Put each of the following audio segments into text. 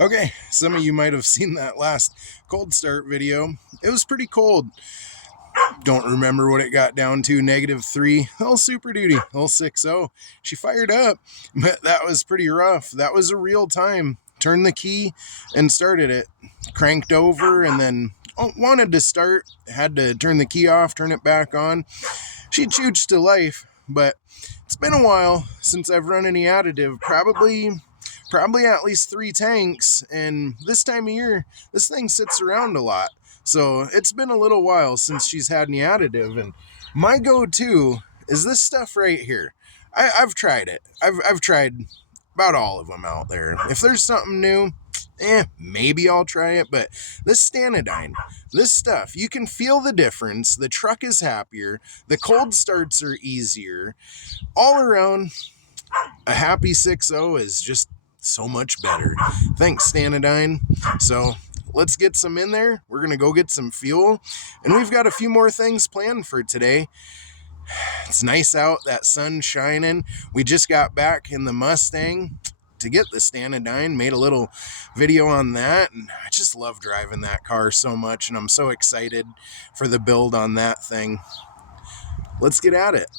Okay, some of you might have seen that last cold start video. It was pretty cold. Don't remember what it got down to, -3. Oh, super duty, oh 6-0. She fired up, but that was pretty rough. That was a real time. Turned the key and started it. Cranked over and then wanted to start. Had to turn the key off, turn it back on. She chooged to life, but it's been a while since I've run any additive. Probably at least 3 tanks, and this time of year, this thing sits around a lot. So it's been a little while since she's had any additive, and my go-to is this stuff right here. I've tried it. I've tried about all of them out there. If there's something new, maybe I'll try it, but this Stanadyne, this stuff, you can feel the difference. The truck is happier. The cold starts are easier. All around, a happy 6.0 is just so much better. Thanks, Stanadyne. So let's get some in there. We're going to go get some fuel. And we've got a few more things planned for today. It's nice out, that sun's shining. We just got back in the Mustang to get the Stanadyne, made a little video on that, and I just love driving that car so much, and I'm so excited for the build on that thing. Let's get at it.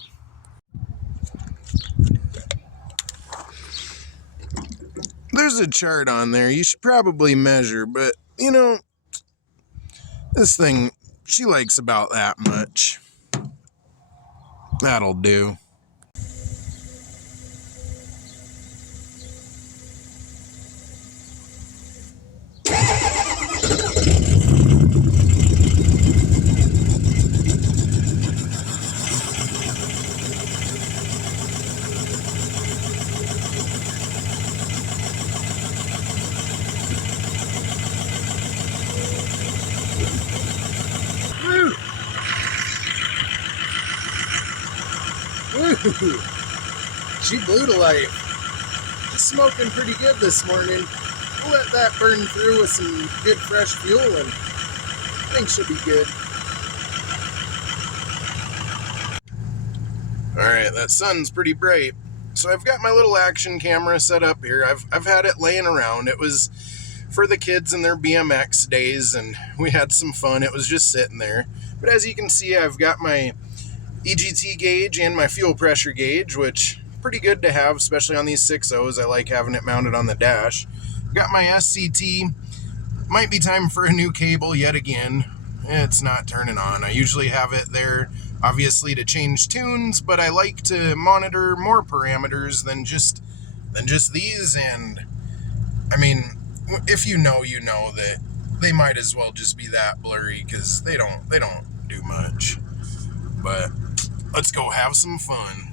There's a chart on there. You should probably measure, but you know, this thing, she likes about that much. That'll do. Woo! She blew to life. She's smoking pretty good this morning. We'll let that burn through with some good fresh fuel, and I think she'll be good. Alright, that sun's pretty bright. So I've got my little action camera set up here. I've had it laying around. It was for the kids and their BMX days, and we had some fun. It was just sitting there. But as you can see, I've got my EGT gauge and my fuel pressure gauge, which pretty good to have, especially on these 6.0s. I like having it mounted on the dash. Got my SCT. Might be time for a new cable yet again. It's not turning on. I usually have it there, obviously, to change tunes, but I like to monitor more parameters than just these. And I mean, if you know that they might as well just be that blurry, because they don't do much. But let's go have some fun.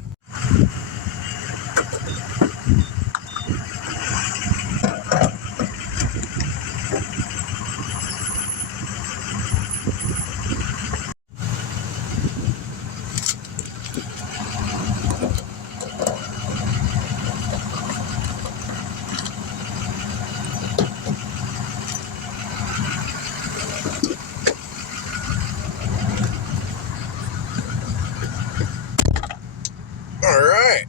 All right.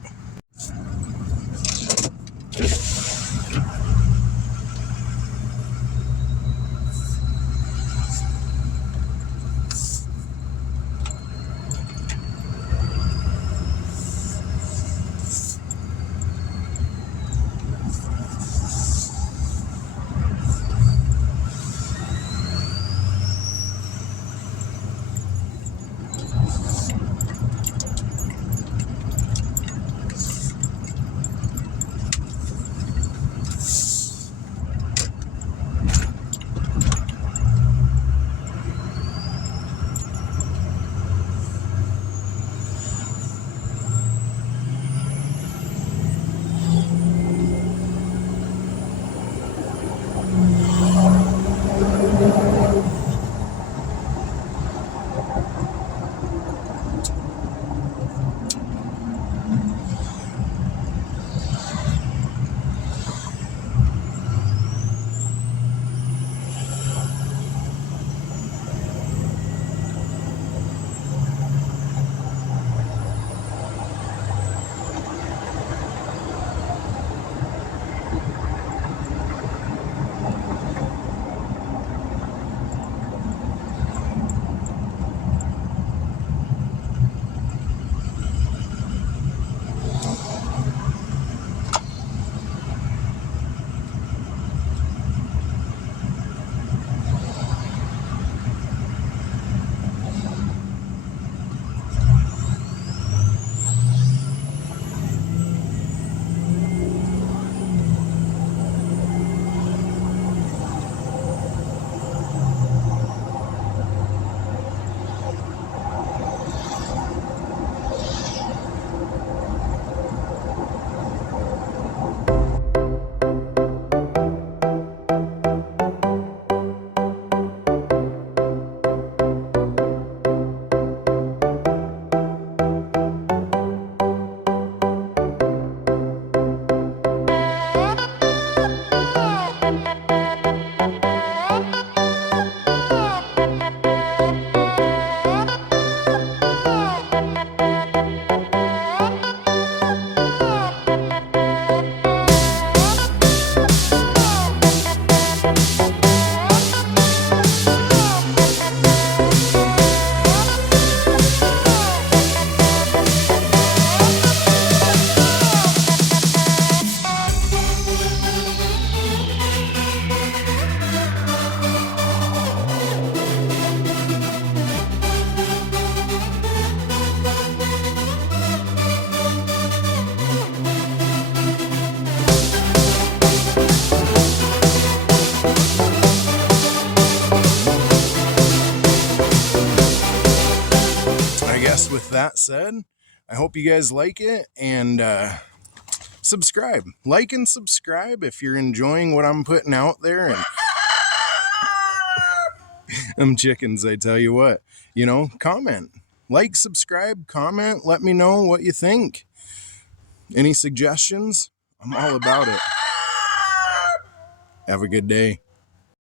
that said, I hope you guys like it, and subscribe. Like and subscribe if you're enjoying what I'm putting out there. And them chickens, I tell you what, comment. Like, subscribe, comment, let me know what you think. Any suggestions? I'm all about it. Have a good day.